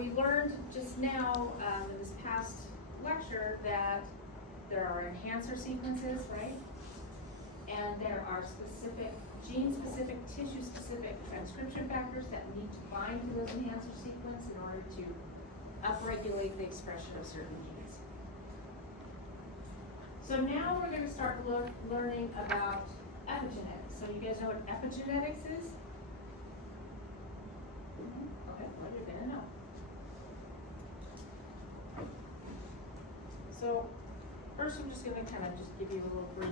we learned just now in this past lecture that there are enhancer sequences, right? And there are specific, gene-specific, tissue-specific transcription factors that need to bind to those enhancer sequence in order to upregulate the expression of certain genes. So now we're going to start learning about epigenetics. So you guys know what epigenetics is? Okay, well, you're going to know. So first I'm just going to kind of just give you a little brief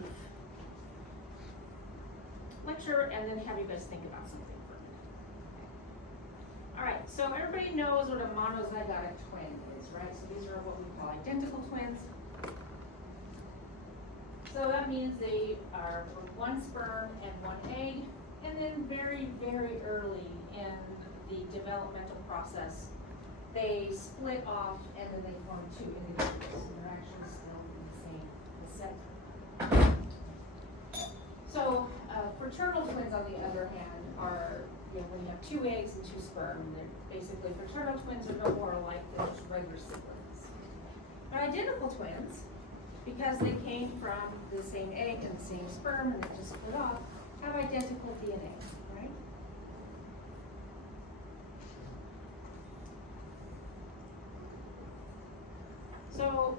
lecture and then have you guys think about something for a minute. Okay. All right, so everybody knows what a monozygotic twin is, right? So these are what we call identical twins. So that means they are one sperm and one egg, and then very, very early in the developmental process, they split off and then they form two individuals. So they're actually still in the same placenta. So fraternal twins, on the other hand, are, you know, when you have two eggs and two sperm, they're basically fraternal twins are no more alike than just regular siblings. But identical twins, because they came from the same egg and the same sperm and they just split off, have identical DNA, right? So,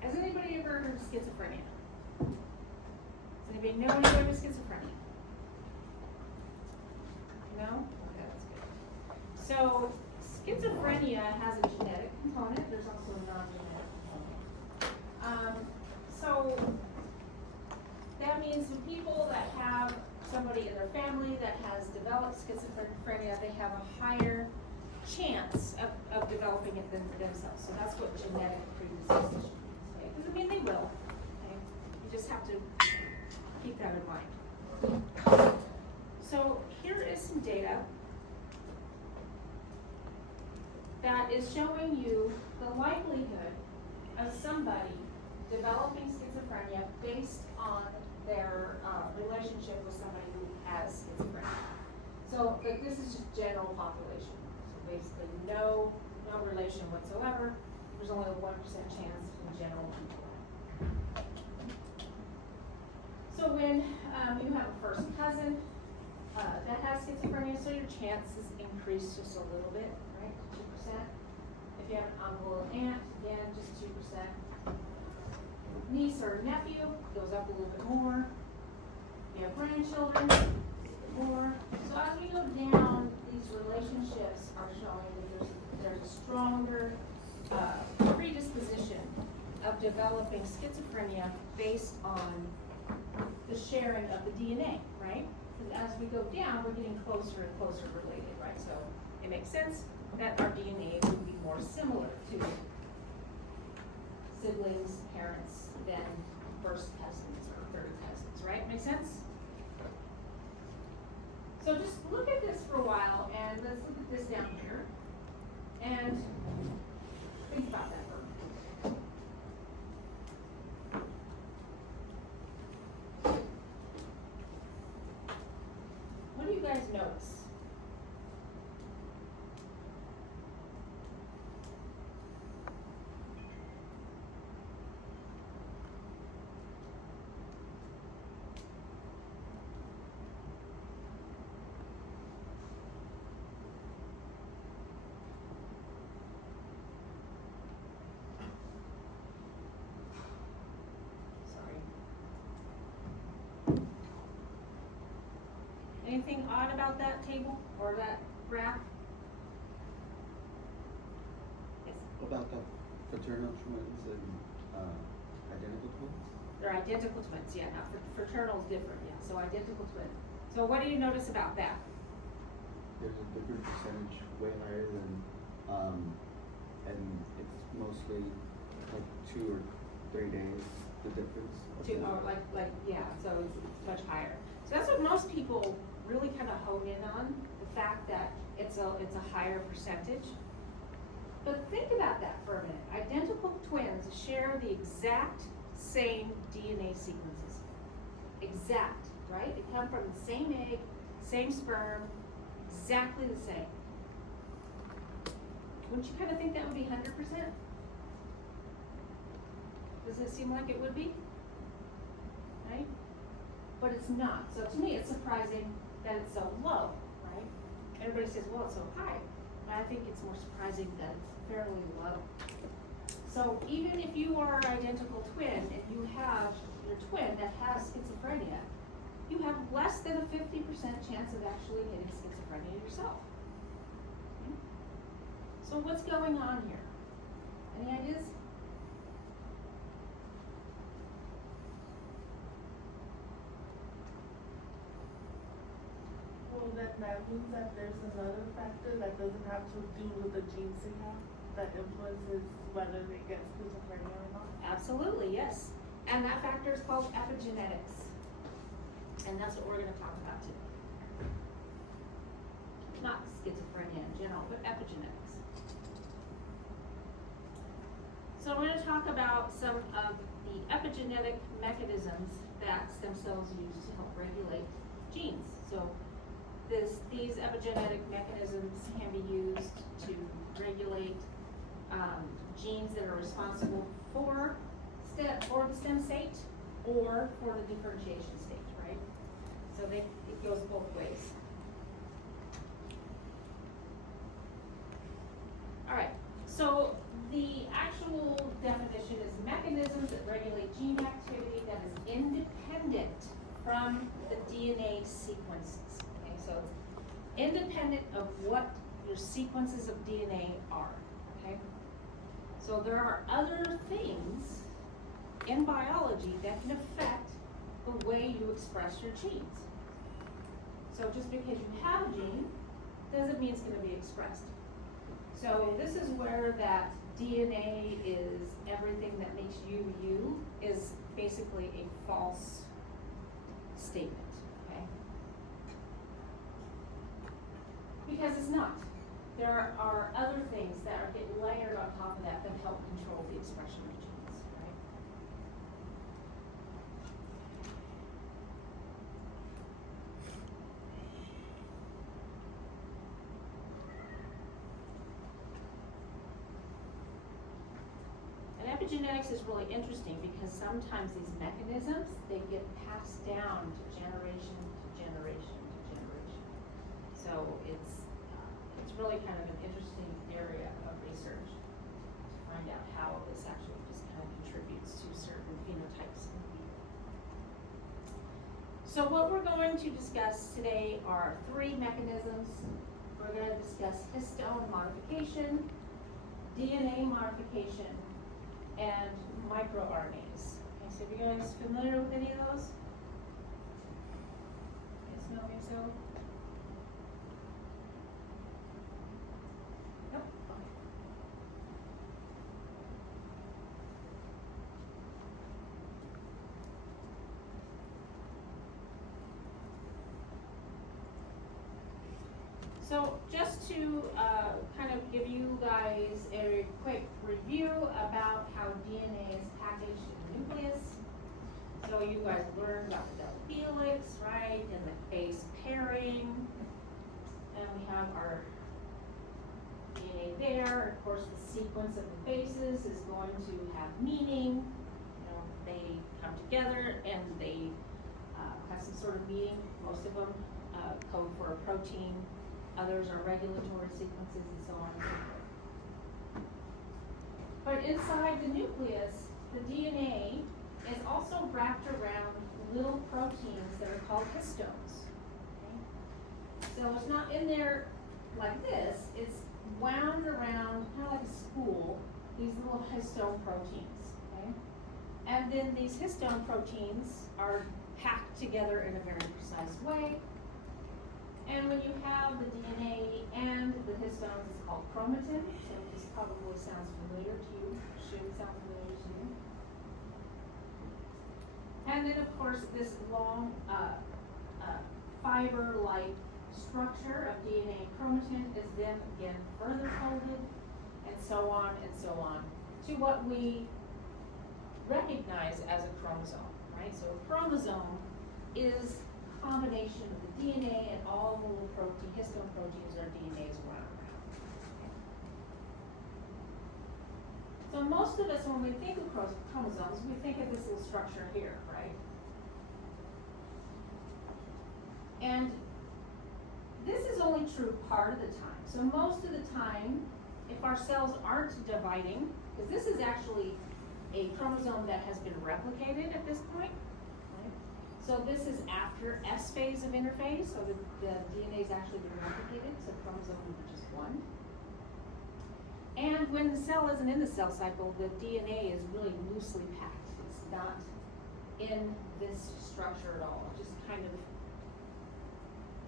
has anybody ever heard of schizophrenia? Does anybody know anybody with schizophrenia? No? Okay, that's good. So, schizophrenia has a genetic component. There's also a non-genetic component. So that means the people that have somebody in their family that has developed schizophrenia, they have a higher chance of developing it than themselves. So that's what genetic predisposition means. Okay? Doesn't mean they will. Okay? You just have to keep that in mind. So here is some data that is showing you the likelihood of somebody developing schizophrenia based on their relationship with somebody who has schizophrenia. So, like, this is just general population. So basically, no relation whatsoever. There's only a 1% chance in general people. So when you have a first cousin that has schizophrenia, so your chances increase just a little bit, right? 2%. If you have an uncle or aunt, again, just 2%. Niece or nephew goes up a little bit more. You have grandchildren, a little bit more. So as we go down, these relationships are showing that there's a stronger predisposition of developing schizophrenia based on the sharing of the DNA, right? Because as we go down, we're getting closer and closer related, right? So it makes sense that our DNA would be more similar to siblings, parents, than first cousins or third cousins, right? Make sense? So just look at this for a while, and let's look at this down here, and think about that for a minute. What do you guys notice? Anything odd about that table or that graph? Yes. About the fraternal twins and identical twins? They're identical twins, yeah. Now fraternal is different, yeah. So identical twins. So what do you notice about that? There's a different percentage, way higher than, and it's mostly like 2 or 3 days, the difference. Yeah, so it's much higher. So that's what most people really kind of hone in on, the fact that it's a higher percentage. But think about that for a minute. Identical twins share the exact same DNA sequences. Exact, right? They come from the same egg, same sperm, exactly the same. Wouldn't you kind of think that would be 100%? Does it seem like it would be? Right? But it's not. So to me, it's surprising that it's so low, right? Everybody says, well, it's so high. But I think it's more surprising that it's fairly low. So even if you are an identical twin and you have your twin that has schizophrenia, you have less than a 50% chance of actually getting schizophrenia yourself. Okay? So what's going on here? Any ideas? Well, then that means that there's another factor that doesn't have to do with the genes they have that influences whether they get schizophrenia or not. Absolutely, yes. And that factor is called epigenetics. And that's what we're going to talk about today. Not schizophrenia in general, but epigenetics. So I'm going to talk about some of the epigenetic mechanisms that stem cells use to help regulate genes. So these epigenetic mechanisms can be used to regulate genes that are responsible for the stem state or for the differentiation state, right? So it goes both ways. All right, so the actual definition is mechanisms that regulate gene activity that is independent from the DNA sequences. Okay, so it's independent of what your sequences of DNA are, okay? So there are other things in biology that can affect the way you express your genes. So just because you have a gene doesn't mean it's going to be expressed. So this is where that DNA is everything that makes you you is basically a false statement, okay? Because it's not. There are other things that get layered on top of that that help control the expression of genes, right? And epigenetics is really interesting because sometimes these mechanisms, they get passed down to generation to generation to generation. So it's really kind of an interesting area of research to find out how this actually just kind of contributes to certain phenotypes in people. So what we're going to discuss today are 3 mechanisms. We're going to discuss histone modification, DNA modification, and microRNAs. Okay, so are you guys familiar with any of those? Yes, no, think so? Nope. Okay. So just to kind of give you guys a quick review about how DNA is packaged in the nucleus. So you guys learned about the double helix, right, and the base pairing. And we have our DNA there. Of course, the sequence of the bases is going to have meaning. You know, they come together and they have some sort of meaning. Most of them code for a protein. Others are regulatory sequences and so on and so forth. But inside the nucleus, the DNA is also wrapped around little proteins that are called histones. Okay? So it's not in there like this, it's wound around kind of like a spool, these little histone proteins. Okay? And then these histone proteins are packed together in a very precise way. And when you have the DNA and the histones, it's called chromatin. So this probably sounds familiar to you, should sound familiar to you. And then, of course, this long fiber-like structure of DNA and chromatin is then again further folded, and so on, to what we recognize as a chromosome, right? So a chromosome is a combination of the DNA and all the little histone proteins our DNA is wound around. So most of us, when we think of chromosomes, we think of this little structure here, right? And this is only true part of the time. So most of the time, if our cells aren't dividing, because this is actually a chromosome that has been replicated at this point, right? So this is after S phase of interphase, so the DNA has actually been replicated, so chromosome number just 1. And when the cell isn't in the cell cycle, the DNA is really loosely packed. It's not in this structure at all, just kind of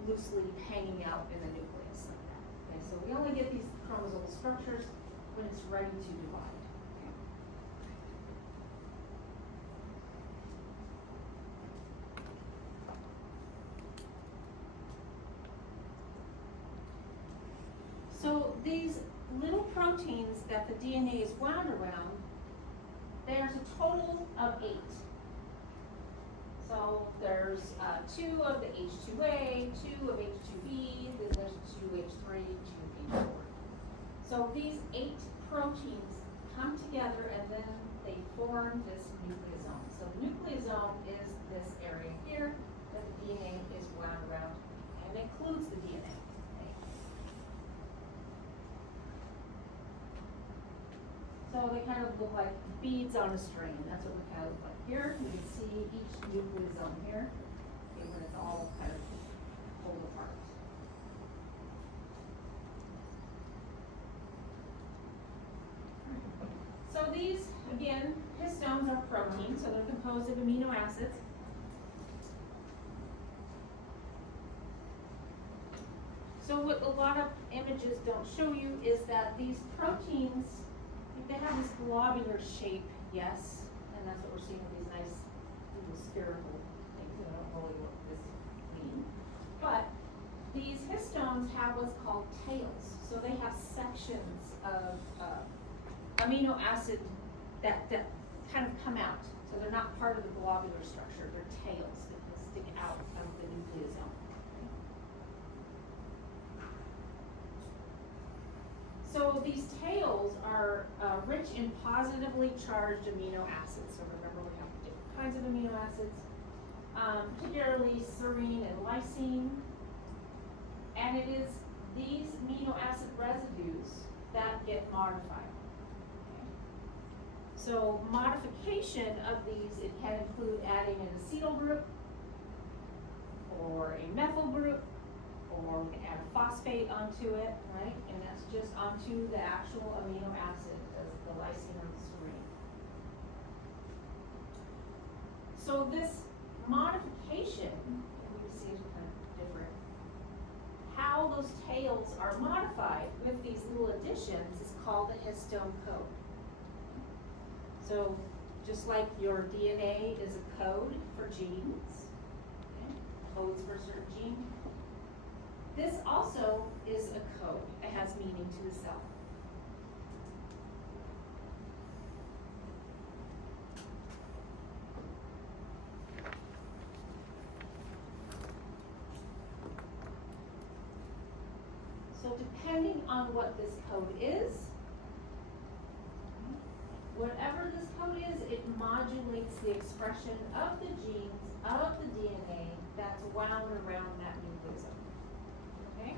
loosely hanging out in the nucleus like that. Okay, so we only get these chromosomal structures when it's ready to divide. Okay. So these little proteins that the DNA is wound around, there's a total of 8. So there's 2 of the H2A, 2 of H2B, then there's 2H3, 2H4. So these 8 proteins come together and then they form this nucleosome. So the nucleosome is this area here that the DNA is wound around and includes the DNA. Okay. So they kind of look like beads on a string. That's what they kind of look like. Here, you can see each nucleosome here, okay, when it's all kind of pulled apart. So these, again, histones are proteins, so they're composed of amino acids. So what a lot of images don't show you is that these proteins, they have this globular shape, yes, and that's what we're seeing with these nice little spherical things. I don't know really what this means. But these histones have what's called tails. So they have sections of amino acid that kind of come out. So they're not part of the globular structure. They're tails that can stick out of the nucleosome. So these tails are rich in positively charged amino acids. So remember, we have different kinds of amino acids, particularly serine and lysine. And it is these amino acid residues that get modified. Okay. So modification of these, it can include adding an acetyl group or a methyl group, or we can add a phosphate onto it, right? And that's just onto the actual amino acid as the lysine or the serine. So this modification, you can see is kind of different. How those tails are modified with these little additions is called the histone code. So just like your DNA is a code for genes, okay? Codes for a certain gene, this also is a code. It has meaning to the cell. So depending on what this code is, whatever this code is, it modulates the expression of the genes of the DNA that's wound around that nucleosome. Okay?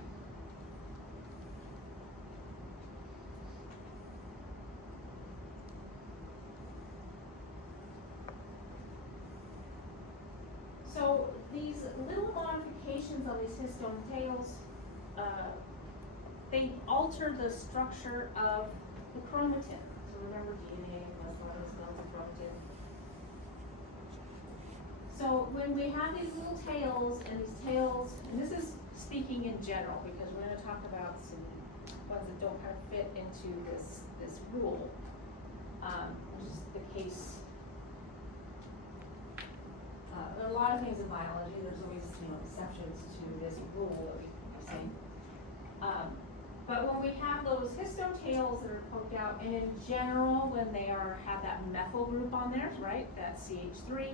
So these little modifications on these histone tails, they alter the structure of the chromatin. So remember, DNA has a lot of cells of chromatin. So when we have these little tails, and this is speaking in general, because we're going to talk about some ones that don't kind of fit into this rule, which is the case. There are a lot of things in biology. There's always, exceptions to this rule that we keep saying. But when we have those histone tails that are poked out, and in general, when they have that methyl group on there, right, that CH3,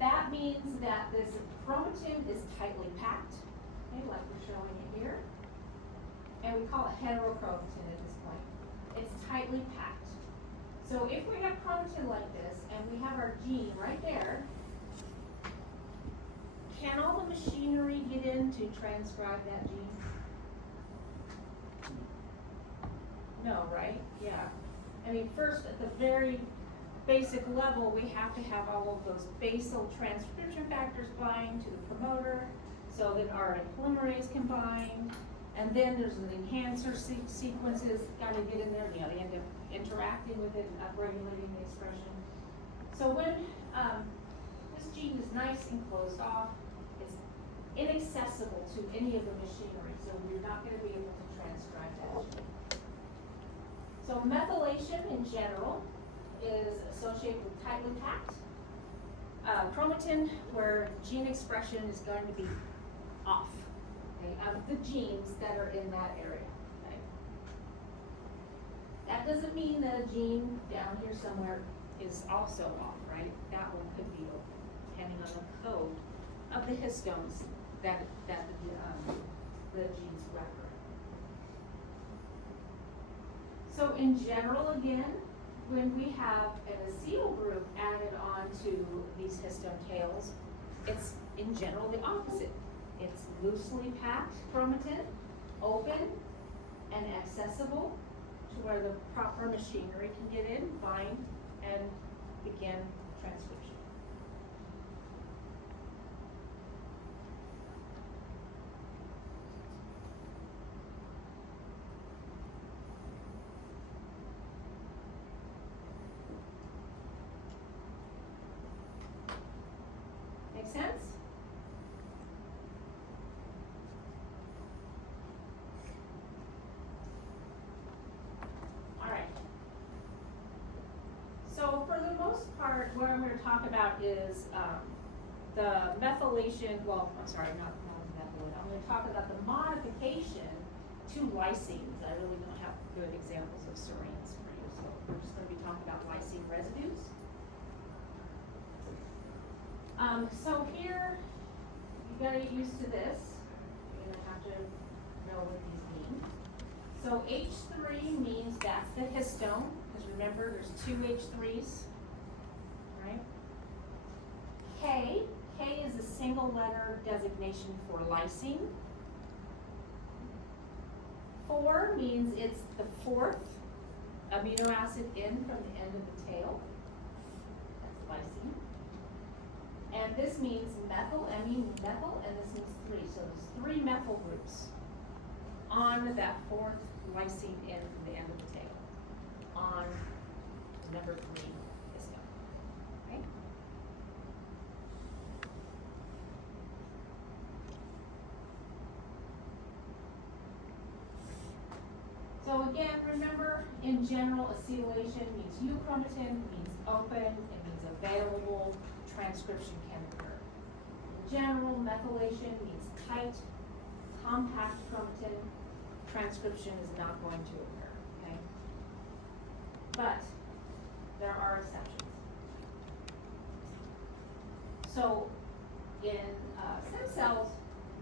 that means that this chromatin is tightly packed, okay, like we're showing it here. And we we call it heterochromatin at this point. It's tightly packed. So if we have chromatin like this, and we have our gene right there, can all the machinery get in to transcribe that gene? No, right? Yeah. I mean, first, at the very basic level, we have to have all of those basal transcription factors bind to the promoter so that RNA polymerase can bind. And then there's the enhancer sequences gotta get in there, you know, they end up interacting with it and upregulating the expression. So when this gene is nice and closed off, it's inaccessible to any of the machinery, so you're not gonna be able to transcribe that gene. So methylation in general is associated with tightly packed chromatin, where gene expression is going to be off, okay, of the genes that are in that area. Okay? That doesn't mean that a gene down here somewhere is also off, right? That one could be open, depending on the code of the histones that the genes represent. So in general, again, when we have an acetyl group added onto these histone tails, it's in general the opposite. It's loosely packed chromatin, open and accessible to where the proper machinery can get in, bind, and begin transcription. Make sense? All right. So for the most part, what I'm going to talk about is the methylation, well, I'm sorry, not methylation. I'm going to talk about the modification to lysines. I really don't have good examples of serines for you, so we're just going to be talking about lysine residues. So here, you gotta get used to this. You're gonna have to know what these mean. So H3 means that's the histone, because remember there's two H3s, right? K is a single letter designation for lysine. 4 means it's the fourth amino acid in from the end of the tail. That's lysine. And this means methyl, methyl, and this means 3. So there's 3 methyl groups on that fourth lysine end from the end of the tail, on number 3 histone. Okay? So again, remember, in general, acetylation means euchromatin, means open, it means available. Transcription can occur. In general, methylation means tight, compact chromatin. Transcription is not going to occur, okay? But there are exceptions. So in stem cells,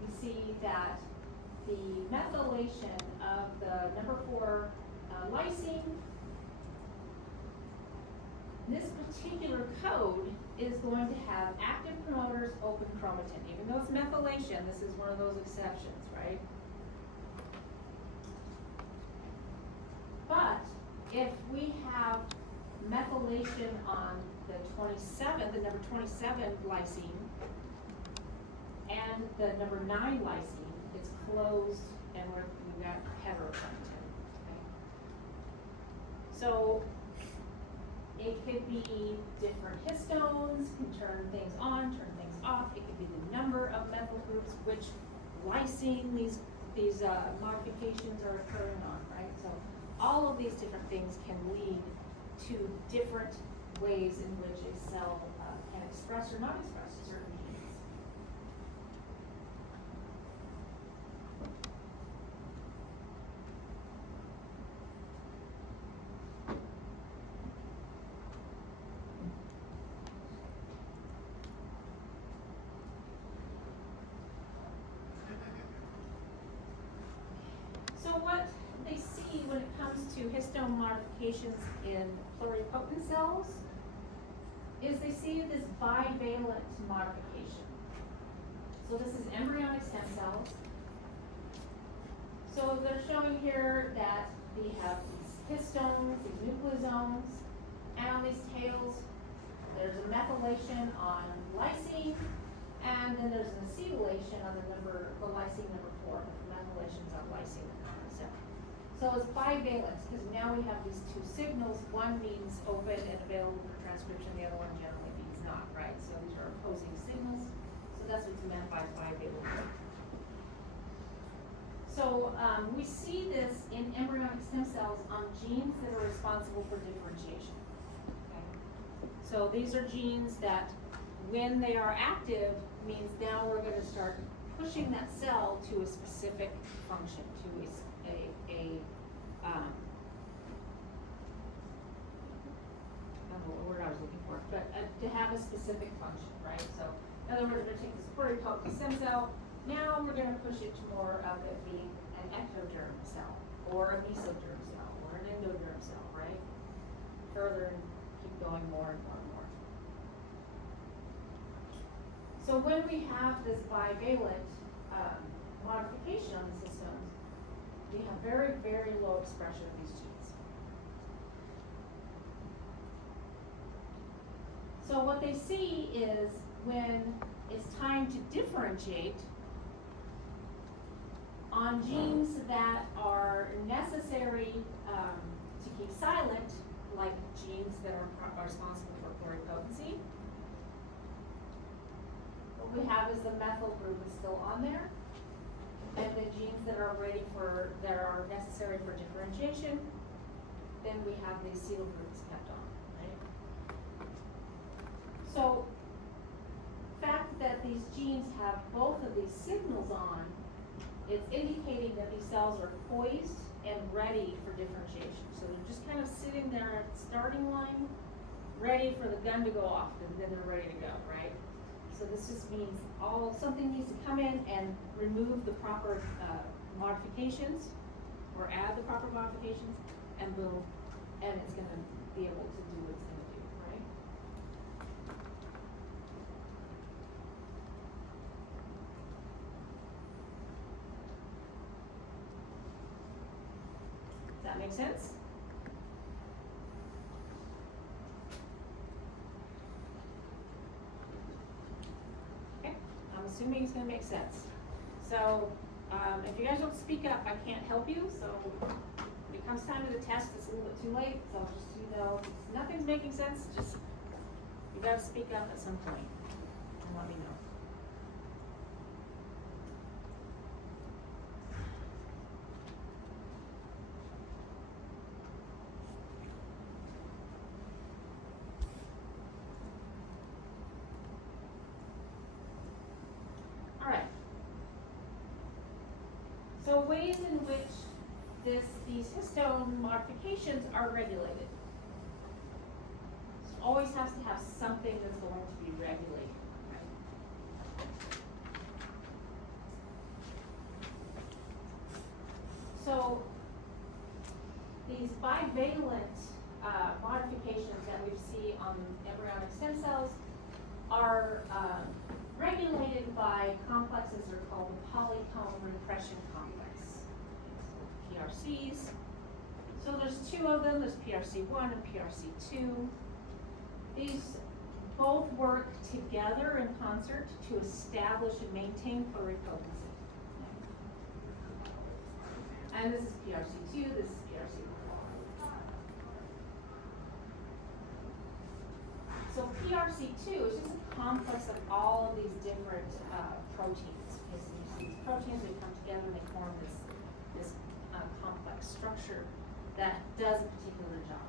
we see that the methylation of the number 4 lysine, this particular code is going to have active promoters, open chromatin. Even though it's methylation, this is one of those exceptions, right? But if we have methylation on the number 27 lysine, and the number 9 lysine, it's closed, and we've got heterochromatin. Okay? So it could be different histones, can turn things on, turn things off. It could be the number of methyl groups, which lysine these modifications are occurring on, right? So all of these different things can lead to different ways in which a cell can express or not express certain genes. So what they see when it comes to histone modifications in pluripotent cells is they see this bivalent modification. So this is embryonic stem cells. So they're showing here that we have these histones, these nucleosomes, and on these tails, there's a methylation on lysine, and then there's an acetylation on the lysine number 4, the methylations on lysine number 7. So it's bivalent, because now we have these two signals. One means open and available for transcription, the other one generally means not, right? So these are opposing signals. So that's what's meant by bivalent. So we see this in embryonic stem cells on genes that are responsible for differentiation. Okay? So these are genes that, when they are active, means now we're going to start pushing that cell to a specific function, to I don't know what word I was looking for, but to have a specific function, right? So in other words, we're going to take this pluripotent stem cell. Now we're going to push it to more of it being an ectoderm cell, or a mesoderm cell, or an endoderm cell, right? Further and keep going more and more and more. So when we have this bivalent modification on the systems, we have very, very low expression of these genes. So what they see is when it's time to differentiate on genes that are necessary to keep silent, like genes that are responsible for pluripotency, what we have is the methyl group is still on there, and the genes that are necessary for differentiation, then we have the acetyl groups kept on, right? So, the fact that these genes have both of these signals on, it's indicating that these cells are poised and ready for differentiation. So they're just kind of sitting there at the starting line, ready for the gun to go off, and then they're ready to go, right? So this just means something needs to come in and remove the proper modifications, or add the proper modifications, and boom, and it's going to be able to do what it's going to do, right? Does that make sense? Okay, I'm assuming it's going to make sense. So, if you guys don't speak up, I can't help you. So, when it comes time to the test, it's a little bit too late. So, just so you know, if nothing's making sense. Just you got to speak up at some point and let me know. So ways in which these histone modifications are regulated. So always has to have something that's going to be regulated. Right? So these bivalent modifications that we see on embryonic stem cells are regulated by complexes that are called the polycomb repression complex, PRCs. So there's two of them, there's PRC1 and PRC2. These both work together in concert to establish and maintain pluripotency. And this is PRC2, this is PRC1. So PRC2 is just a complex of all of these different proteins. Okay, so you see these proteins, they come together and they form this complex structure that does a particular job.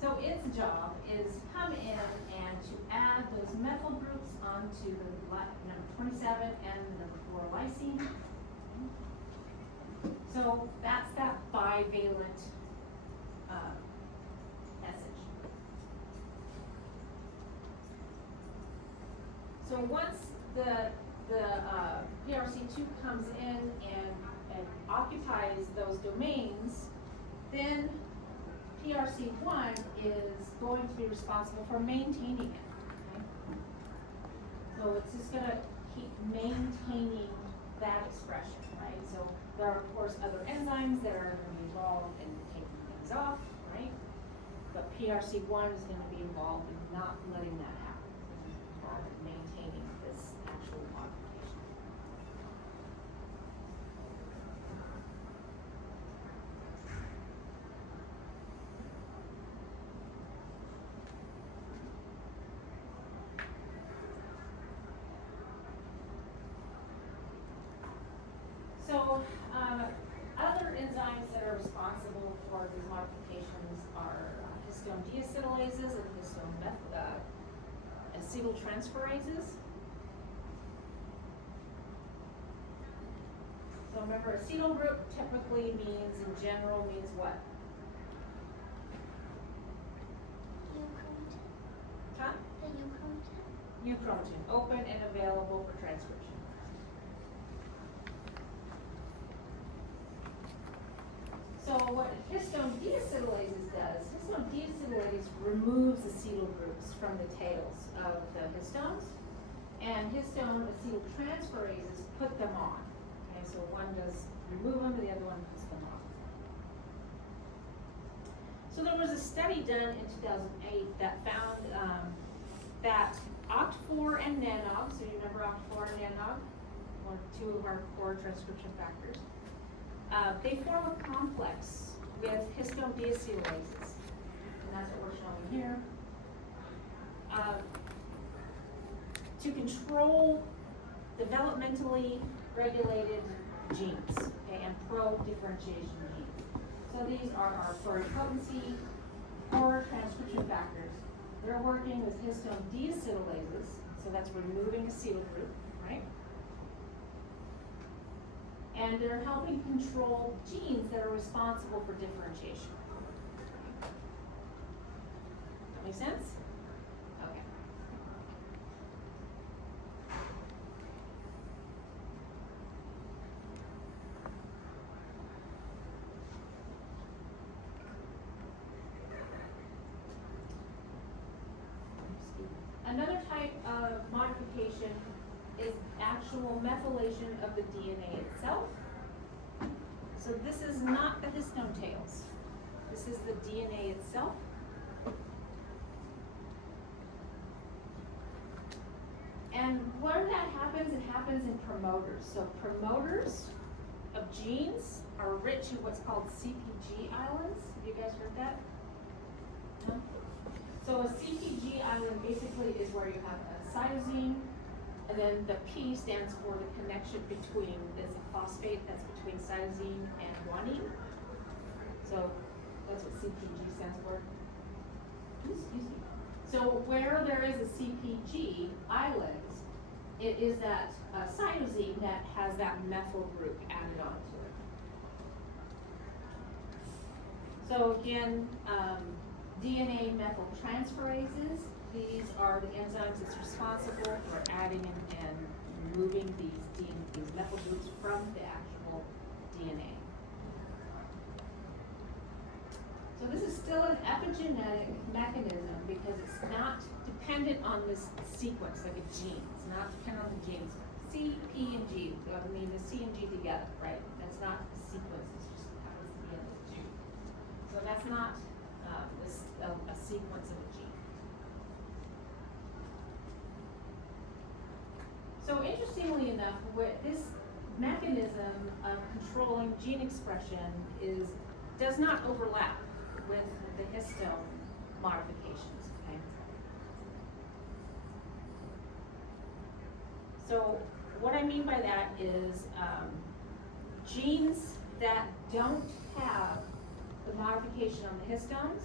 So its job is to come in and to add those methyl groups onto the number 27 and the number 4 lysine. So that's that bivalent message. So once the PRC2 comes in and occupies those domains, then PRC1 is going to be responsible for maintaining it. Okay? So it's just gonna keep maintaining that expression, right? So there are, of course, other enzymes that are gonna be involved in taking things off, right? But PRC1 is gonna be involved in not letting that happen, involved in maintaining this actual modification. So, other enzymes that are responsible for these modifications are histone deacetylases and histone acetyltransferases. So remember, acetyl group typically means, in general, means what? Huh? Euchromatin, open and available for transcription. So what histone deacetylases does, histone deacetylase removes acetyl groups from the tails of the histones, and histone acetyltransferases put them on. Okay, so one does remove them, the other one puts them on. So there was a study done in 2008 that found that OCT4 and NANOG, so you remember OCT4 and NANOG, or two of our core transcription factors, they form a complex with histone deacetylases, and that's what we're showing here, to control developmentally regulated genes, okay, and pro-differentiation genes. So these are our pluripotency core transcription factors. They're working with histone deacetylases, so that's removing acetyl group, right? And they're helping control genes that are responsible for differentiation. That make sense? Okay. Another type of modification is actual methylation of the DNA itself. So this is not the histone tails. This is the DNA itself. And where that happens, it happens in promoters. So promoters of genes are rich in what's called CPG islands. Have you guys heard that? No? So a CPG island basically is where you have a cytosine, and then the P stands for the connection between, there's a phosphate that's between cytosine and guanine. So that's what CPG stands for. Excuse me. So where there is a CPG island, it is that cytosine that has that methyl group added onto it. So again, DNA methyltransferases, these are the enzymes that's responsible for adding and removing these methyl groups from the actual DNA. So this is still an epigenetic mechanism because it's not dependent on this sequence like a gene. It's not dependent on the genes. C, P, and G. I mean the C and G together, right? That's not a sequence. It's just happens to be in the gene. So that's not a sequence of a gene. So interestingly enough, this mechanism of controlling gene expression does not overlap with the histone modifications, okay? So what I mean by that is genes that don't have the modification on the histones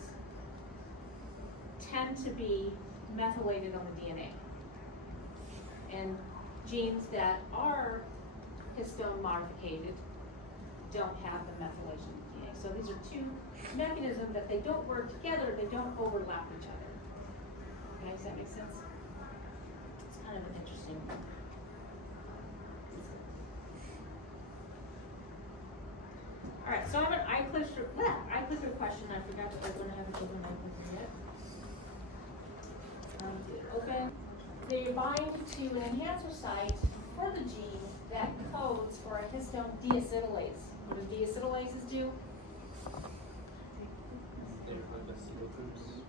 tend to be methylated on the DNA. And genes that are histone modified don't have the methylation of the DNA. So these are two mechanisms that they don't work together, they don't overlap each other. Okay, does that make sense? It's kind of an interesting one. Alright, so I have an eye-clicker question, I forgot to open, I haven't opened my computer yet. Open. They bind to an enhancer site for the gene that codes for a histone deacetylase. What do deacetylases do?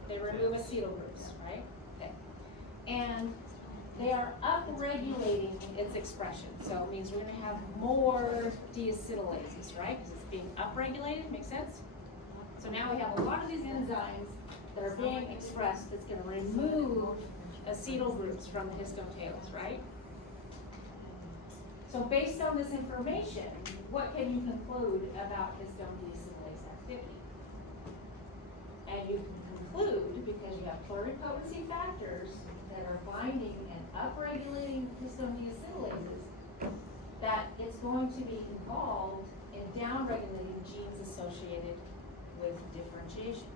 They remove acetyl groups, right? Okay. And they are upregulating its expression. So it means we're going to have more deacetylases, right? Because it's being upregulated, makes sense? So now we have a lot of these enzymes that are being expressed that's going to remove acetyl groups from the histone tails, right? So based on this information, what can you conclude about histone deacetylase activity? And you can conclude, because you have pluripotency factors that are binding and upregulating histone deacetylases, that it's going to be involved in downregulating genes associated with differentiation.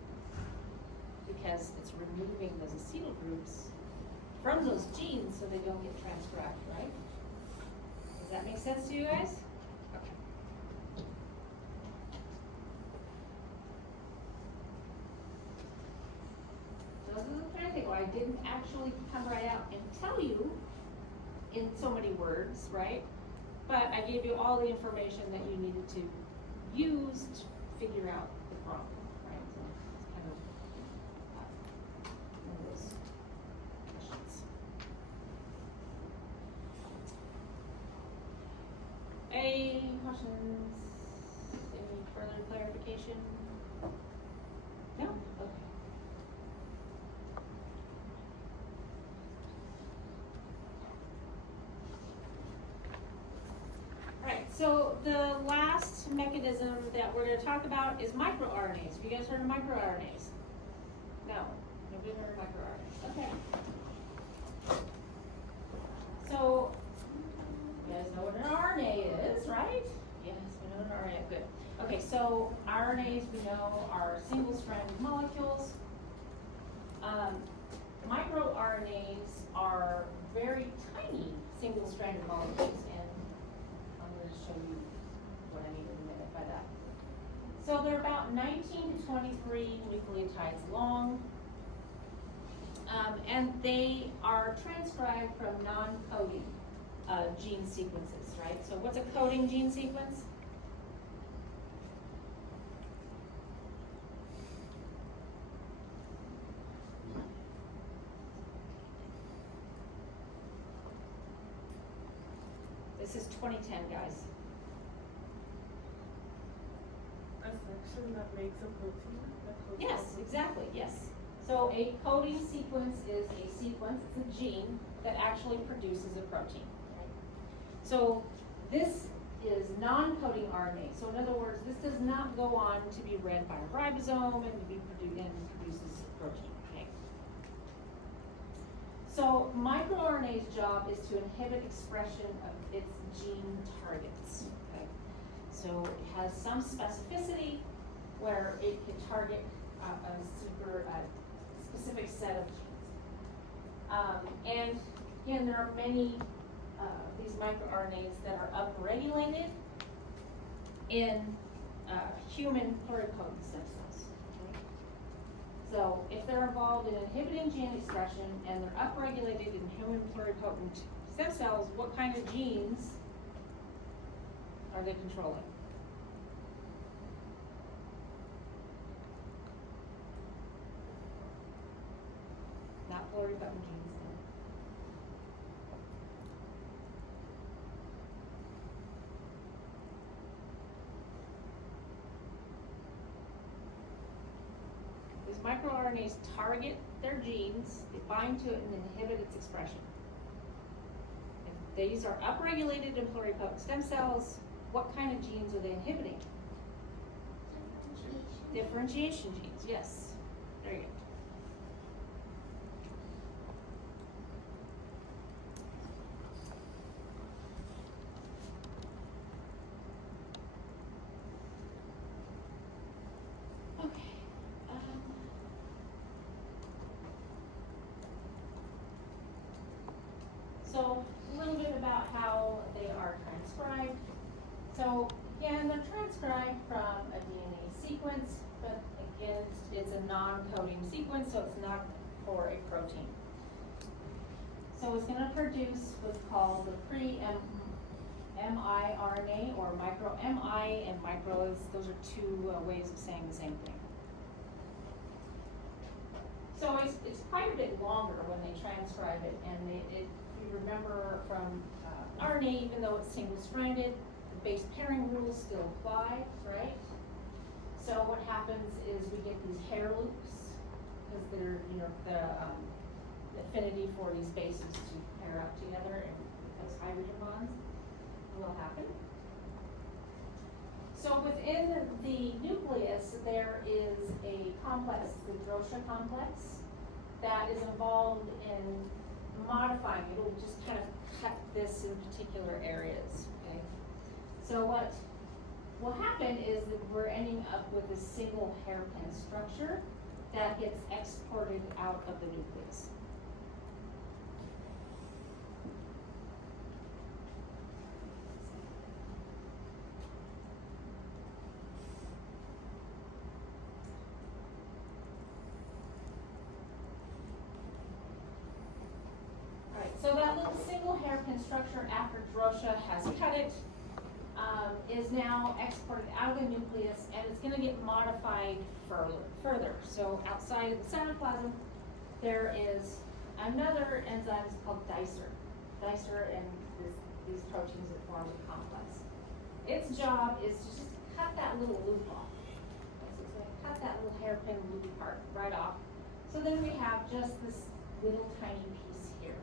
Because it's removing those acetyl groups from those genes so they don't get transcribed, right? Does that make sense to you guys? Okay. So this is the kind of thing where I didn't actually come right out and tell you in so many words, right? But I gave you all the information that you needed to use to figure out the problem, right? So it's kind of one of those questions. Any questions? Any further clarification? No? Okay. Alright, so the last mechanism that we're going to talk about is microRNAs. Have you guys heard of microRNAs? No? Nobody heard of microRNAs? Okay. So, you guys know what an RNA is, right? Yes, we know what an RNA is. Good. Okay, so RNAs we know are single-stranded molecules. MicroRNAs are very tiny single-stranded molecules, and I'm going to show you what I mean in a minute by that. So they're about 19 to 23 nucleotides long, and they are transcribed from non-coding gene sequences, right? So what's a coding gene sequence? This is 2010, guys. A section that makes a protein? Yes, exactly, yes. So a coding sequence is a sequence, it's a gene that actually produces a protein. Right? So this is non-coding RNA. So in other words, this does not go on to be read by a ribosome and produces protein. Okay? So microRNA's job is to inhibit expression of its gene targets. Okay? So it has some specificity where it can target a specific set of genes. And again, there are many these microRNAs that are upregulated in human pluripotent stem cells. Okay? So if they're involved in inhibiting gene expression and they're upregulated in human pluripotent stem cells, what kind of genes are they controlling? Not pluripotent genes. No. These microRNAs target their genes, they bind to it and inhibit its expression. If these are upregulated in pluripotent stem cells, what kind of genes are they inhibiting? Differentiation genes, yes. There you go. So a little bit about how they are transcribed. So again, they're transcribed from sequence, but again, it's a non-coding sequence, so it's not for a protein. So it's gonna produce what's called the pre-miRNA or micro. MI and micro, those are two ways of saying the same thing. So it's quite a bit longer when they transcribe it, and if you remember from RNA, even though it's single-stranded, the base pairing rules still apply, right? So what happens is we get these hair loops, because they're, the affinity for these bases to pair up together, and because hydrogen bonds will happen. So within the nucleus, there is a complex, the Drosha complex, that is involved in modifying. It'll just kind of cut this in particular areas, okay? So what will happen is that we're ending up with a single hairpin structure that gets exported out of the nucleus. So that little single hairpin structure after Drosha has cut it is now exported out of the nucleus, and it's going to get modified further. So outside of the cytoplasm, there is another enzyme called dicer. Dicer and these proteins that form the complex. Its job is to just cut that little loop off. So it's going to cut that little hairpin loop part right off. So then we have just this little tiny piece here.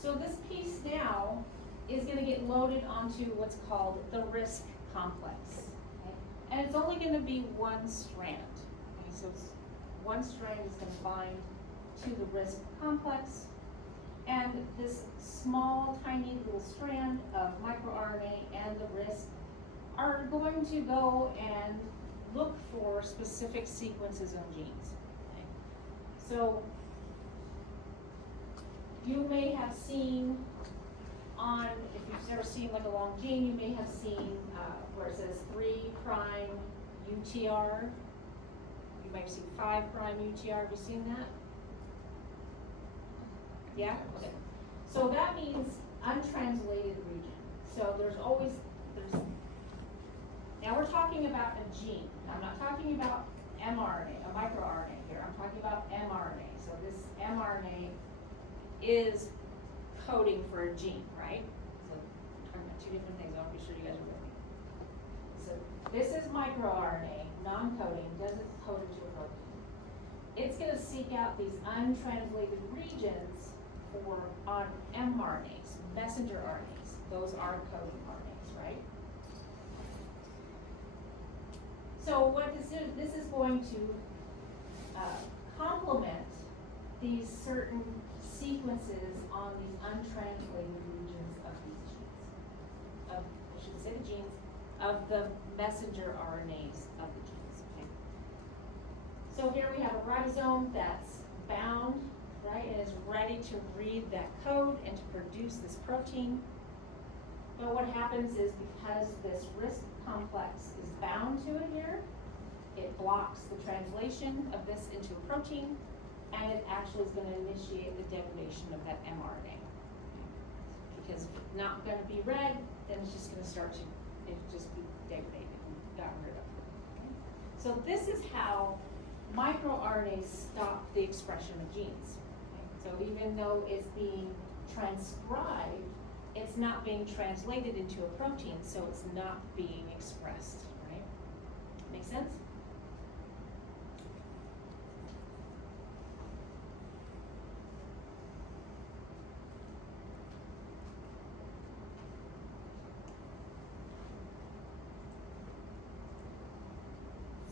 So this piece now is going to get loaded onto what's called the RISC complex. Okay? And it's only going to be one strand. Okay? So one strand is going to bind to the RISC complex. And this small, tiny little strand of microRNA and the RISC are going to go and look for specific sequences of genes. Okay? So you may have seen on, if you've ever seen like a long gene, you may have seen where it says 3' UTR. You might see 5' UTR. Have you seen that? Yeah? Okay. So that means untranslated region. So there's now we're talking about a gene. I'm not talking about mRNA, a microRNA here. I'm talking about mRNA. So this mRNA is coding for a gene, right? So I'm talking about two different things. I want to be sure you guys are with me. So this is microRNA, non-coding, doesn't code into a protein. It's going to seek out these untranslated regions on mRNAs, messenger RNAs. Those are coding RNAs, right? So what this is going to complement these certain sequences on these untranslated regions of these genes. I should say the genes, of the messenger RNAs of the genes, okay? So here we have a ribosome that's bound, right, and is ready to read that code and to produce this protein. But what happens is because this RISC complex is bound to it here, it blocks the translation of this into a protein, and it actually is going to initiate the degradation of that mRNA. Because if it's not going to be read, then it's just going to start to just be degraded and gotten rid of. Okay? So this is how microRNAs stop the expression of genes. Okay? So even though it's being transcribed, it's not being translated into a protein, so it's not being expressed, right? Make sense?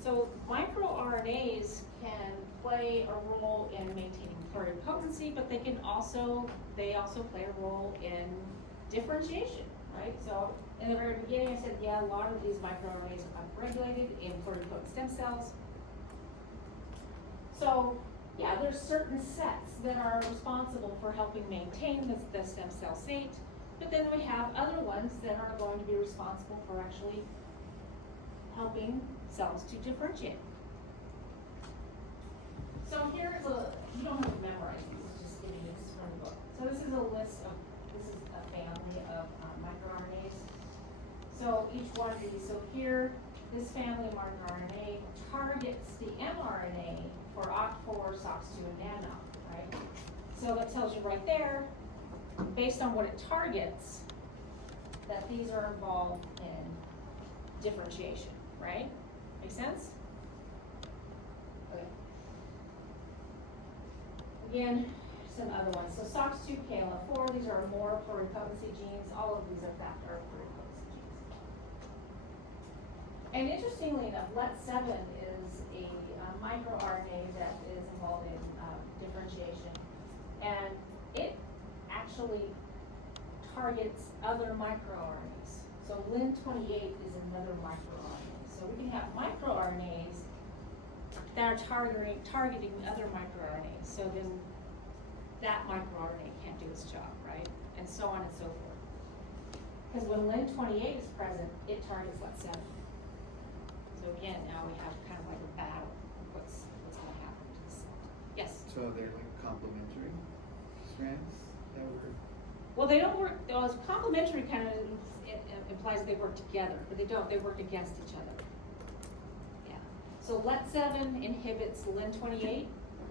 So microRNAs can play a role in maintaining pluripotency, but they also play a role in differentiation, right? So in the very beginning, I said, yeah, a lot of these microRNAs are upregulated in pluripotent stem cells. So yeah, there's certain sets that are responsible for helping maintain the stem cell state, but then we have other ones that are going to be responsible for actually helping cells to differentiate. So here is you don't have to memorize these, it's just giving you this from the book. So this is this is a family of microRNAs. So each one of these, so here, this family of microRNA targets the mRNA for OCT4, SOX2, and NANOC, right? So that tells you right there, based on what it targets, that these are involved in differentiation, right? Make sense? Okay. Again, some other ones. So SOX2, KLF4, these are more pluripotency genes. All of these are pluripotency genes. And interestingly enough, Let7 is a microRNA that is involved in differentiation. And it actually targets other microRNAs. So Lin28 is another microRNA. So we can have microRNAs that are targeting other microRNAs. So then that microRNA can't do its job, right? And so on and so forth. Because when Lin28 is present, it targets Let7. So again, now we have kind of like a battle. What's going to happen to this? Yes? So they're like complementary strands that were. Well, they don't work, well, complementary kind of implies they work together, but they don't, they work against each other. Yeah. So Let7 inhibits Lin28,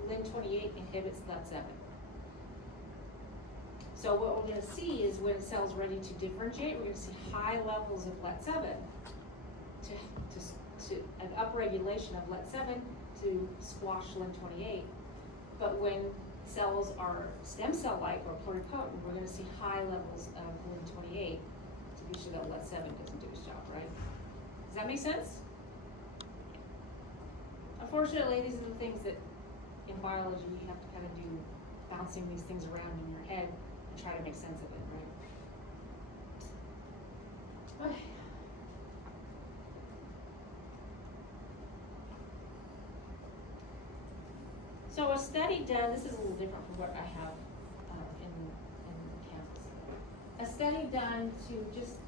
Lin28 inhibits Let7. So what we're gonna see is when a cell's ready to differentiate, we're gonna see high levels of Let7 to an upregulation of Let7 to squash Lin28. But when cells are stem cell-like or pluripotent, we're going to see high levels of Lin28 to be sure that Let7 doesn't do its job, right? Does that make sense? Unfortunately, these are the things that in biology you have to kind of do, bouncing these things around in your head and try to make sense of it, right? Okay. So a study done, this is a little different from what I have in campus. A study done to just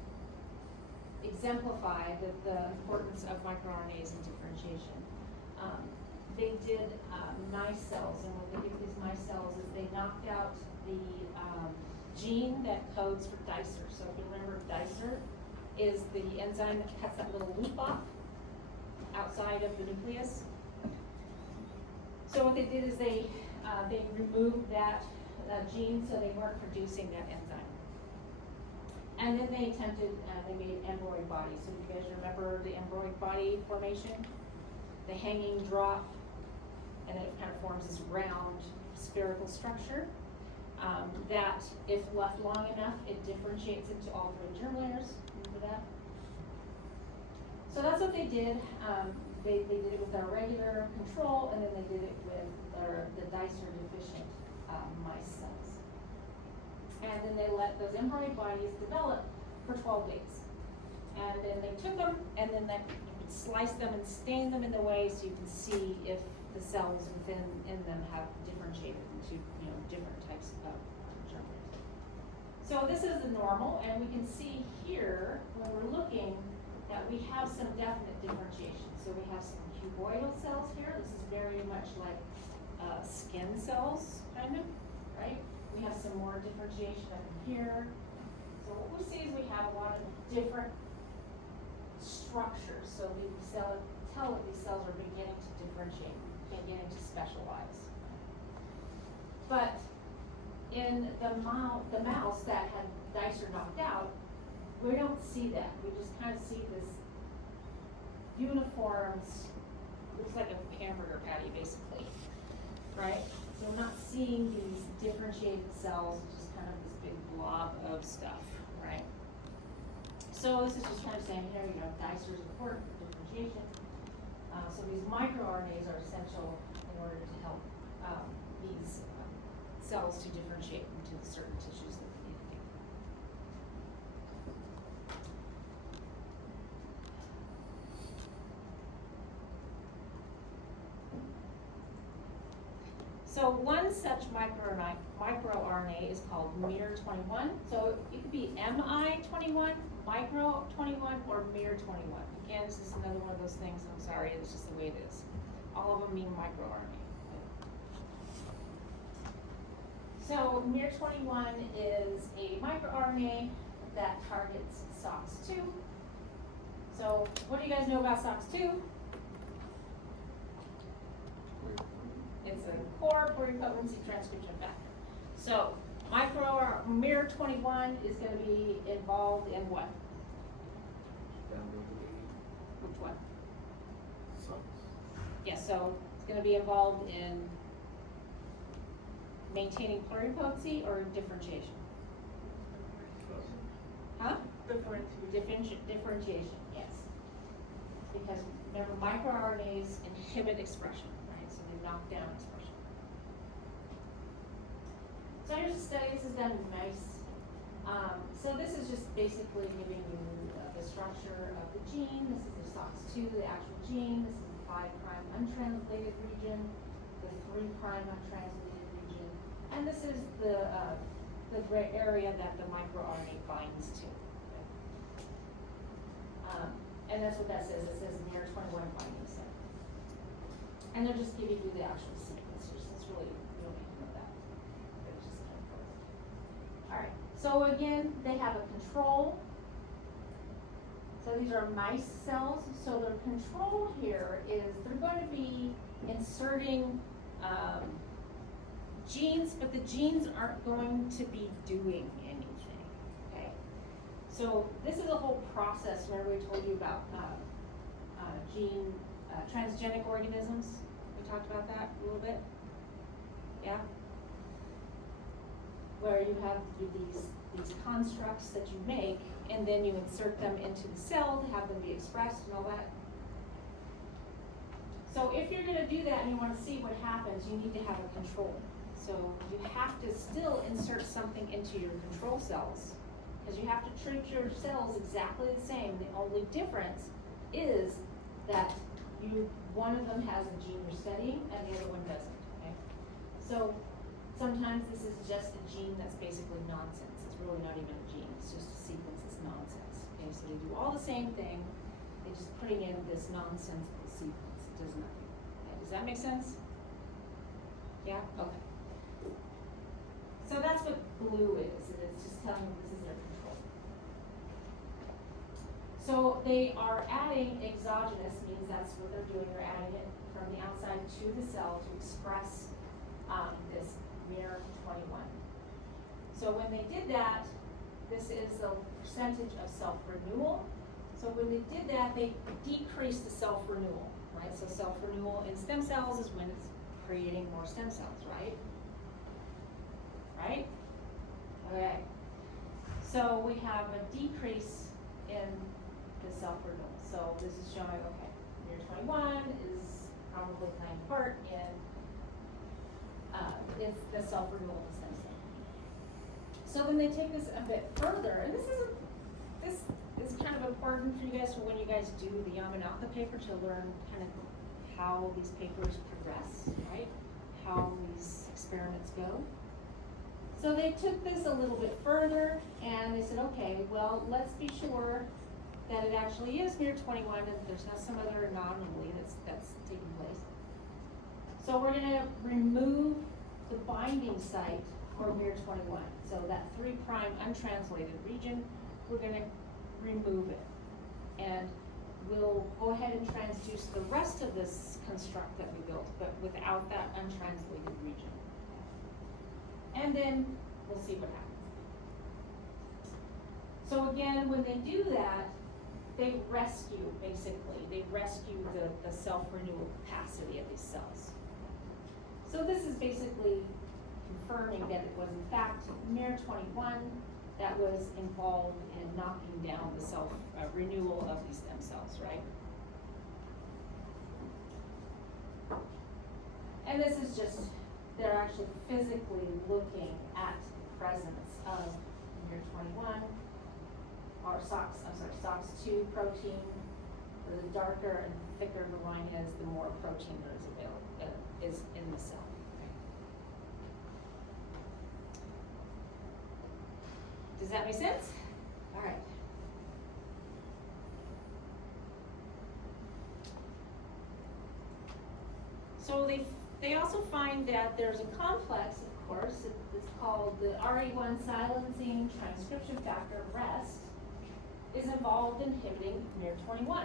exemplify the importance of microRNAs in differentiation. They did mice cells, and what they did with these mice cells is they knocked out the gene that codes for dicer. So if you remember, dicer is the enzyme that cuts that little loop off outside of the nucleus. So what they did is they removed that gene, so they weren't producing that enzyme. And then they attempted, they made embroid bodies. So you guys remember the embroid body formation? The hanging drop, and then it kind of forms this round spherical structure that, if left long enough, it differentiates into all three germ layers. Remember that? So that's what they did. They did it with our regular control, and then they did it with the dicer deficient mice cells. And then they let those embroid bodies develop for 12 days. And then they took them, and then you could slice them and stain them in the way so you can see if the cells within them have differentiated into different types of germ layers. So this is the normal, and we can see here when we're looking that we have some definite differentiation. So we have some cuboidal cells here. This is very much like skin cells, kind of, right? We have some more differentiation up in here. So what we see is we have a lot of different structures. So we tell that these cells are beginning to differentiate, beginning to specialize. But in the mouse that had dicer knocked out, we don't see that. We just kind of see this uniform, looks like a hamburger patty basically, right? So we're not seeing these differentiated cells, it's just kind of this big blob of stuff, right? So this is just trying to say, dicer is important for differentiation. So these microRNAs are essential in order to help these cells to differentiate into certain tissues that they need to do. So one such microRNA is called MIR21. So it could be MI21 micro 21 or mere 21. Again, this is another one of those things, I'm sorry, it's just the way it is. All of them mean microRNA. So mere 21 is a microRNA that targets SOX2. So what do you guys know about SOX2? It's a core pluripotency transcription factor. So mere 21 is going to be involved in what? Which one? Yes, so it's going to be involved in maintaining pluripotency or differentiation? Huh? Differentiation, yes. Because remember, microRNAs inhibit expression, right? So they knock down expression. So here's a study. This is done in mice. So this is just basically giving you the structure of the gene. This is the SOX2, the actual gene. This is the 5' untranslated region, the 3' untranslated region, and this is the gray area that the microRNA binds to. And that's what that says. It says near 21 binding site. And they're just giving you the actual sequence. It's really, you don't need to know that. It's just kind of cool. All right. So again, they have a control. So these are mice cells. So their control here is they're going to be inserting genes, but the genes aren't going to be doing anything. Okay. So this is a whole process. Remember we told you about gene transgenic organisms. We talked about that a little bit. Yeah. Where you have these constructs that you make, and then you insert them into the cell to have them be expressed and all that. So if you're going to do that and you want to see what happens, you need to have a control. So you have to still insert something into your control cells, because you have to treat your cells exactly the same. The only difference is that one of them has a gene you're studying and the other one doesn't. Okay? So sometimes this is just a gene that's basically nonsense. It's really not even a gene. It's just a sequence that's nonsense. Okay, so they do all the same thing. They're just putting in this nonsensical sequence. It does nothing. Okay, does that make sense? Yeah? Okay. So that's what blue is. It's just telling you this is their control. So they are adding exogenous, means that's what they're doing. They're adding it from the outside to the cell to express this mere 21. So when they did that, this is the percentage of self-renewal. So when they did that, they decreased the self-renewal, right? So self-renewal in stem cells is when it's creating more stem cells, right? Right? Okay. So we have a decrease in the self-renewal. So this is showing, okay, year 21 is probably playing a part in it's the self-renewal of the stem cell. So when they take this a bit further, and this is kind of important for you guys for when you guys do the Yamanaka paper to learn kind of how these papers progress, right? How these experiments go. So they took this a little bit further and they said, okay, well, let's be sure that it actually is mere 21 and there's not some other anomaly that's taking place. So we're going to remove the binding site for mere 21. So that 3' untranslated region, we're going to remove it. And we'll go ahead and transduce the rest of this construct that we built, but without that untranslated region. And then we'll see what happens. So again, when they do that, they rescue, basically, the self-renewal capacity of these cells. So this is basically confirming that it was in fact mere 21 that was involved in knocking down the self-renewal of these stem cells, right? And this is just, they're actually physically looking at the presence of mere 21, or SOX2 protein. The darker and thicker the line is, the more protein there is available, is in the cell. Does that make sense? All right. So they also find that there's a complex, of course, it's called the RE1 silencing transcription factor, REST, is involved in inhibiting miR-21.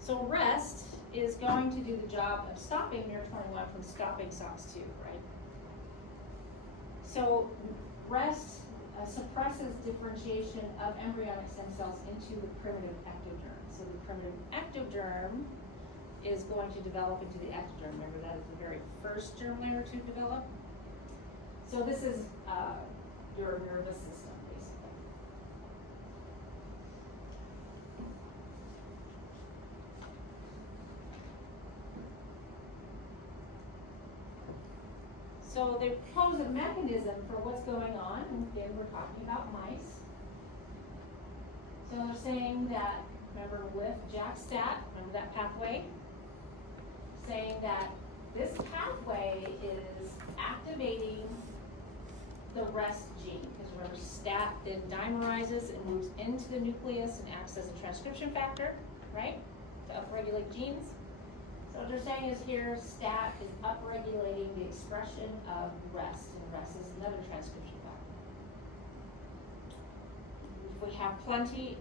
So REST is going to do the job of stopping miR-21 from stopping SOX2, right? So REST suppresses differentiation of embryonic stem cells into the primitive ectoderm. So the primitive ectoderm is going to develop into the ectoderm. Remember, that is the very first germ layer to develop. So this is your nervous system, basically. So they propose a mechanism for what's going on, and again, we're talking about mice. So they're saying that, remember with JAK-STAT, remember that pathway? Saying that this pathway is activating the REST gene, because remember STAT then dimerizes and moves into the nucleus and acts as a transcription factor, right? To upregulate genes. So what they're saying is here, STAT is upregulating the expression of REST, and REST is another transcription factor. If we have plenty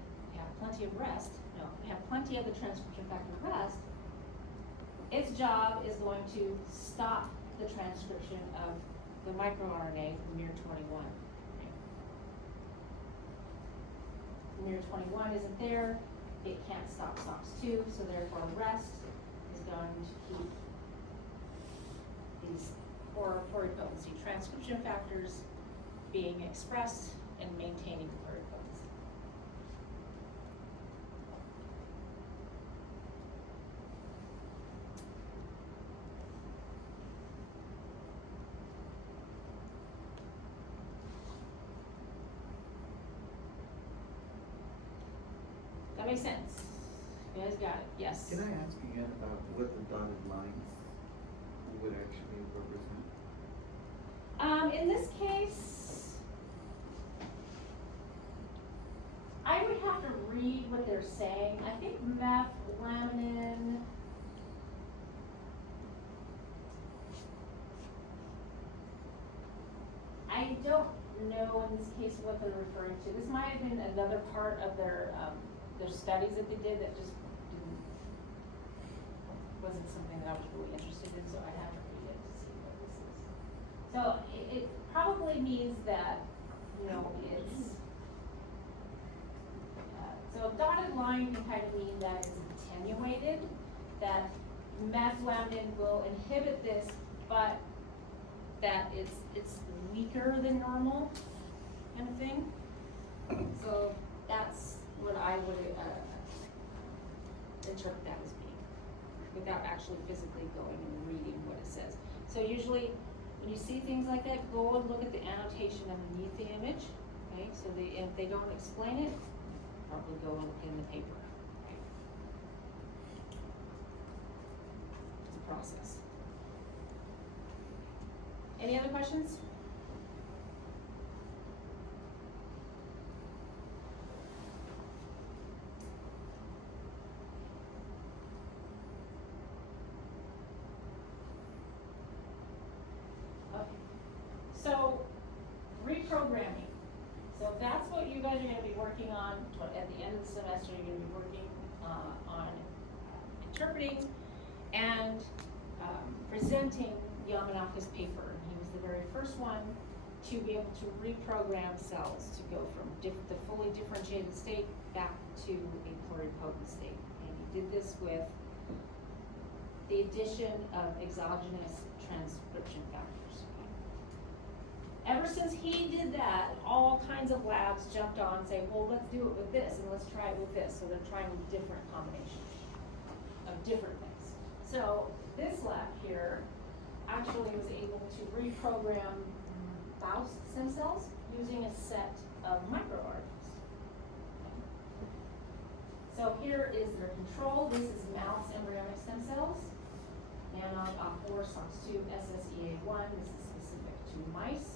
of REST, we have plenty of the transcription factor REST, its job is going to stop the transcription of the microRNA, miR-21. miR-21 isn't there, it can't stop SOX2, so therefore REST is going to keep these pluripotency transcription factors being expressed and maintaining pluripotency. That makes sense. You guys got it, yes? Can I ask again about what the dotted lines would actually represent? In this case, I would have to read what they're saying. I think methlaminin. I don't know in this case what they're referring to. This might have been another part of their studies that they did that just wasn't something that I was really interested in, so I'd have to read it to see what this is. So it probably means that, it's, so a dotted line can kind of mean that it's attenuated, that methlaminin will inhibit this, but that it's weaker than normal, kind of thing. So that's what I would interpret that as being, without actually physically going and reading what it says. So usually, when you see things like that, go and look at the annotation underneath the image, okay? So if they don't explain it, probably go and look in the paper, okay? It's a process. Any other questions? So, reprogramming. So that's what you guys are going to be working on at the end of the semester. You're going to be working on interpreting and presenting Yamanaka's paper. He was the very first one to be able to reprogram cells to go from the fully differentiated state back to a pluripotent state. And he did this with the addition of exogenous transcription factors. Ever since he did that, all kinds of labs jumped on and say, well, let's do it with this and let's try it with this. So they're trying different combinations of different things. So this lab here actually was able to reprogram mouse stem cells using a set of microRNAs. So here is their control. This is mouse embryonic stem cells. Nanog OP4, SOX2, SSEA1. This is specific to mice.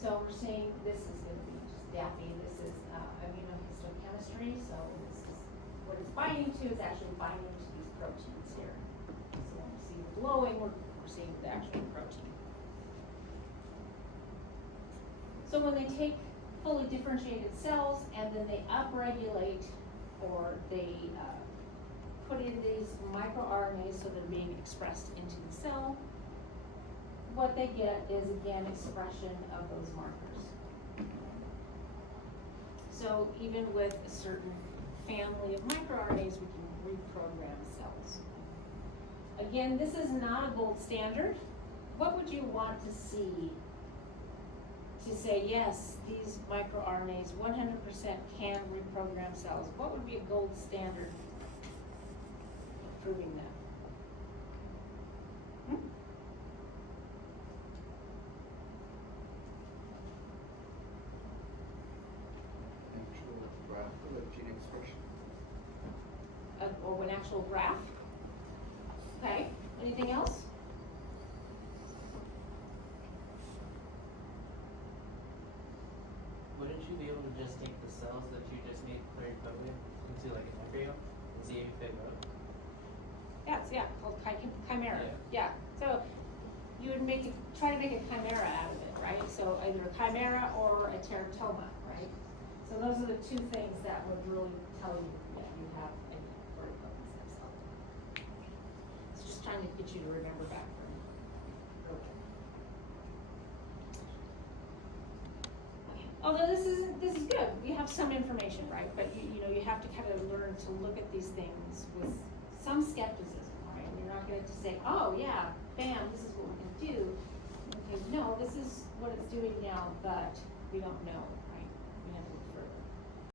So we're seeing this is gonna be just daffy, this is immunohistochemistry, so this is what it's binding to, it's actually binding to these proteins here. So when we see the glowing, we're seeing the actual protein. So when they take fully differentiated cells and then they upregulate or they put in these microRNAs so they're being expressed into the cell, what they get is again expression of those markers. So even with a certain family of microRNAs, we can reprogram cells. Again, this is not a gold standard. What would you want to see to say, yes, these microRNAs 100% can reprogram cells? What would be a gold standard for proving that? Actual graph of gene expression. Or an actual graph? Okay, anything else? Wouldn't you be able to just take the cells that you just made pluripotent into like an embryo and see if they grow? Yeah, called chimera. Yeah. So you would try to make a chimera out of it, right? So either a chimera or a teratoma, right? So those are the two things that would really tell you that you have a pluripotent stem cell. It's just trying to get you to remember back from earlier. Although this is good, we have some information, right? But you know, you have to kind of learn to look at these things with some skepticism, right? You're not going to say, oh yeah, bam, this is what we're going to do. Okay, no, this is what it's doing now, but we don't know, right? We have to